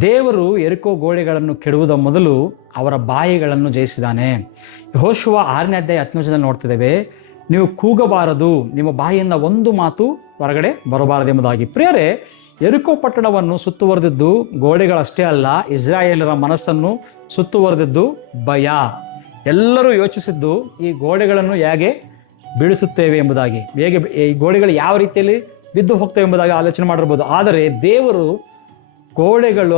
ದೇವರು ಎರಿಕೋ ಗೋಡೆಗಳನ್ನು ಕೆಡುವುದ ಮೊದಲು ಅವರ ಬಾಯಿಗಳನ್ನು ಜಯಿಸಿದ್ದಾನೆ. ಯೆಹೋಶುವ 6ನೇ ಅಧ್ಯಾಯ 10ನೇ ವಚನದಲ್ಲಿ ನೋಡ್ತಿದ್ದೇವೆ, ನೀವು ಕೂಗಬಾರದು, ನಿಮ್ಮ ಬಾಯಿಯಿಂದ ಒಂದು ಮಾತು ಹೊರಗಡೆ ಬರಬಾರದೆಂಬುದಾಗಿ. ಪ್ರಿಯರೇ, ಎರಿಕೋ ಪಟ್ಟಣವನ್ನು ಸುತ್ತುವರೆದಿದ್ದು ಗೋಡೆಗಳಷ್ಟೇ ಅಲ್ಲ, ಇಸ್ರಾಯೇಲರ ಮನಸ್ಸನ್ನು ಸುತ್ತುವರೆದಿದ್ದು ಭಯ. ಎಲ್ಲರೂ ಯೋಚಿಸಿದ್ದು ಈ ಗೋಡೆಗಳನ್ನು ಹೇಗೆ ಬೀಳಿಸುತ್ತೇವೆ ಎಂಬುದಾಗಿ, ಹೇಗೆ ಈ ಗೋಡೆಗಳು ಯಾವ ರೀತಿಯಲ್ಲಿ ಬಿದ್ದು ಹೋಗ್ತೇವೆ ಎಂಬುದಾಗಿ ಆಲೋಚನೆ ಮಾಡಿರ್ಬೋದು. ಆದರೆ ದೇವರು ಗೋಡೆಗಳ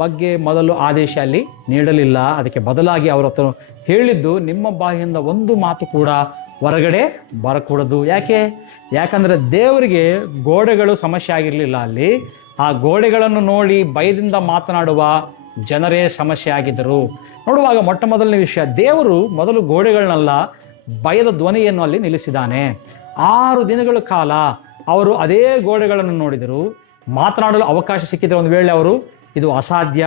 ಬಗ್ಗೆ ಮೊದಲು ಆದೇಶ ಅಲ್ಲಿ ನೀಡಲಿಲ್ಲ. ಅದಕ್ಕೆ ಬದಲಾಗಿ ಅವರ ಹತ್ರ ಹೇಳಿದ್ದು, ನಿಮ್ಮ ಬಾಯಿಯಿಂದ ಒಂದು ಮಾತು ಕೂಡ ಹೊರಗಡೆ ಬರಕೂಡದು. ಯಾಕಂದರೆ ದೇವರಿಗೆ ಗೋಡೆಗಳು ಸಮಸ್ಯೆ ಆಗಿರಲಿಲ್ಲ. ಅಲ್ಲಿ ಆ ಗೋಡೆಗಳನ್ನು ನೋಡಿ ಭಯದಿಂದ ಮಾತನಾಡುವ ಜನರೇ ಸಮಸ್ಯೆ ಆಗಿದ್ದರು. ನೋಡುವಾಗ ಮೊಟ್ಟ ಮೊದಲನೇ ವಿಷಯ, ದೇವರು ಮೊದಲು ಗೋಡೆಗಳನ್ನೆಲ್ಲ ಭಯದ ಧ್ವನಿಯನ್ನು ಅಲ್ಲಿ ನಿಲ್ಲಿಸಿದ್ದಾನೆ. 6 ದಿನಗಳ ಕಾಲ ಅವರು ಅದೇ ಗೋಡೆಗಳನ್ನು ನೋಡಿದರು. ಮಾತನಾಡಲು ಅವಕಾಶ ಸಿಕ್ಕಿದ್ರೆ ಒಂದು ವೇಳೆ ಅವರು ಇದು ಅಸಾಧ್ಯ,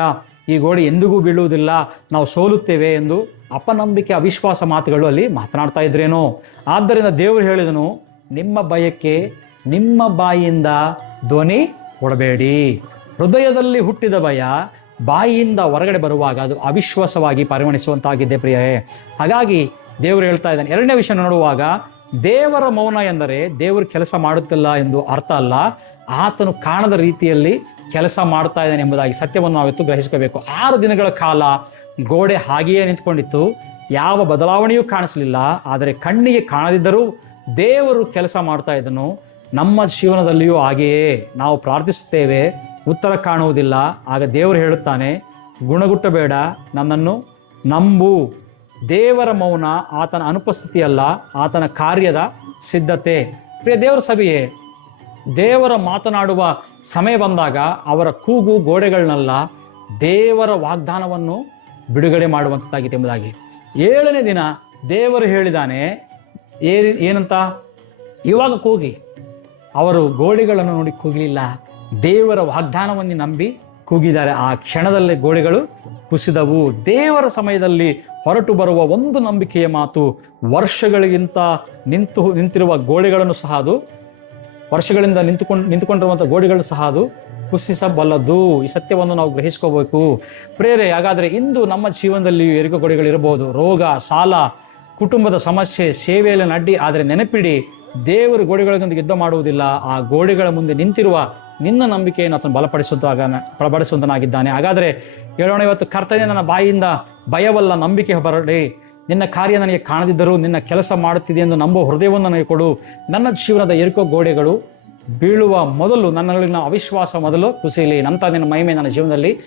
ಈ ಗೋಡೆ ಎಂದಿಗೂ ಬೀಳುವುದಿಲ್ಲ, ನಾವು ಸೋಲುತ್ತೇವೆ ಎಂದು ಅಪನಂಬಿಕೆ ಅವಿಶ್ವಾಸ ಮಾತುಗಳು ಅಲ್ಲಿ ಮಾತನಾಡ್ತಾ ಇದ್ರೇನೋ. ಆದ್ದರಿಂದ ದೇವರು ಹೇಳಿದನು, ನಿಮ್ಮ ಭಯಕ್ಕೆ ನಿಮ್ಮ ಬಾಯಿಯಿಂದ ಧ್ವನಿ ಕೊಡಬೇಡಿ. ಹೃದಯದಲ್ಲಿ ಹುಟ್ಟಿದ ಭಯ ಬಾಯಿಯಿಂದ ಹೊರಗಡೆ ಬರುವಾಗ ಅದು ಅವಿಶ್ವಾಸವಾಗಿ ಪರಿಗಣಿಸುವಂತಾಗಿದೆ ಪ್ರಿಯರೇ. ಹಾಗಾಗಿ ದೇವರು ಹೇಳ್ತಾ ಇದ್ದಾನೆ. 2ನೇ ವಿಷಯ ನೋಡುವಾಗ, ದೇವರ ಮೌನ ಎಂದರೆ ದೇವರು ಕೆಲಸ ಮಾಡುತ್ತಿಲ್ಲ ಎಂದು ಅರ್ಥ ಅಲ್ಲ, ಆತನು ಕಾಣದ ರೀತಿಯಲ್ಲಿ ಕೆಲಸ ಮಾಡ್ತಾ ಇದ್ದಾನೆ ಎಂಬುದಾಗಿ ಸತ್ಯವನ್ನು ನಾವಿತ್ತು ಗ್ರಹಿಸ್ಕೋಬೇಕು. 6 ದಿನಗಳ ಕಾಲ ಗೋಡೆ ಹಾಗೆಯೇ ನಿಂತ್ಕೊಂಡಿತ್ತು, ಯಾವ ಬದಲಾವಣೆಯೂ ಕಾಣಿಸಲಿಲ್ಲ. ಆದರೆ ಕಣ್ಣಿಗೆ ಕಾಣದಿದ್ದರೂ ದೇವರು ಕೆಲಸ ಮಾಡ್ತಾ ಇದ್ದನು. ನಮ್ಮ ಜೀವನದಲ್ಲಿಯೂ ಹಾಗೆಯೇ ನಾವು ಪ್ರಾರ್ಥಿಸುತ್ತೇವೆ, ಉತ್ತರ ಕಾಣುವುದಿಲ್ಲ. ಆಗ ದೇವರು ಹೇಳುತ್ತಾನೆ, ಗುಣಗುಟ್ಟಬೇಡ, ನನ್ನನ್ನು ನಂಬು. ದೇವರ ಮೌನ ಆತನ ಅನುಪಸ್ಥಿತಿಯಲ್ಲ, ಆತನ ಕಾರ್ಯದ ಸಿದ್ಧತೆ. ಪ್ರಿಯ ದೇವರ ಸಭೆಯೇ, ದೇವರ ಮಾತನಾಡುವ ಸಮಯ ಬಂದಾಗ ಅವರ ಕೂಗು ಗೋಡೆಗಳನ್ನೆಲ್ಲ ದೇವರ ವಾಗ್ದಾನವನ್ನು ಬಿಡುಗಡೆ ಮಾಡುವಂಥದ್ದಾಗಿದೆ ಎಂಬುದಾಗಿ. 7ನೇ ದಿನ ದೇವರು ಹೇಳಿದಾನೆ, ಏನಂತ? ಇವಾಗ ಕೂಗಿ. ಅವರು ಗೋಡೆಗಳನ್ನು ನೋಡಿ ಕೂಗಲಿಲ್ಲ, ದೇವರ ವಾಗ್ದಾನವನ್ನು ನಂಬಿ ಕೂಗಿದ್ದಾರೆ. ಆ ಕ್ಷಣದಲ್ಲೇ ಗೋಡೆಗಳು ಕುಸಿದವು. ದೇವರ ಸಮಯದಲ್ಲಿ ಹೊರಟು ಬರುವ ಒಂದು ನಂಬಿಕೆಯ ಮಾತು ವರ್ಷಗಳಿಗಿಂತ ನಿಂತಿರುವ ಗೋಡೆಗಳನ್ನು ಸಹ ಅದು, ವರ್ಷಗಳಿಂದ ನಿಂತುಕೊಂಡಿರುವಂಥ ಗೋಡೆಗಳು ಸಹ ಅದು ಕುಸಿಸಬಲ್ಲದು. ಈ ಸತ್ಯವನ್ನು ನಾವು ಗ್ರಹಿಸ್ಕೋಬೇಕು ಪ್ರೇರೆ. ಹಾಗಾದರೆ ಇಂದು ನಮ್ಮ ಜೀವನದಲ್ಲಿ ಎರಿಕೋ ಗೋಡೆಗಳಿರಬಹುದು, ರೋಗ, ಸಾಲ, ಕುಟುಂಬದ ಸಮಸ್ಯೆ, ಸೇವೆಯಲ್ಲಿ ಅಡ್ಡಿ. ಆದರೆ ನೆನಪಿಡಿ, ದೇವರು ಗೋಡೆಗಳೊಂದಿಗೆ ಯುದ್ಧ ಮಾಡುವುದಿಲ್ಲ. ಆ ಗೋಡೆಗಳ ಮುಂದೆ ನಿಂತಿರುವ ನಿನ್ನ ನಂಬಿಕೆಯನ್ನು ಆತನು ಬಲಪಡಿಸುವಂತನಾಗಿದ್ದಾನೆ. ಹಾಗಾದರೆ ಹೇಳೋಣ, ಇವತ್ತು ಕರ್ತನೇ, ನನ್ನ ಬಾಯಿಯಿಂದ ಭಯವಲ್ಲ ನಂಬಿಕೆ ಬರಲಿ. ನಿನ್ನ ಕಾರ್ಯ ನನಗೆ ಕಾಣದಿದ್ದರೂ ನಿನ್ನ ಕೆಲಸ ಮಾಡುತ್ತಿದೆ ಎಂದು ನಂಬುವ ಹೃದಯವನ್ನು ನನಗೆ ಕೊಡು. ನನ್ನ ಜೀವನದ ಎರಿಕೋ ಗೋಡೆಗಳು ಬೀಳುವ ಮೊದಲು ನನ್ನಲ್ಲಿನ ಅವಿಶ್ವಾಸ ಮೊದಲು ಕುಸಿಯಲಿ. ನಂತರ ನಿನ್ನ ಮಹಿಮೆ ನನ್ನ ಜೀವನದಲ್ಲಿ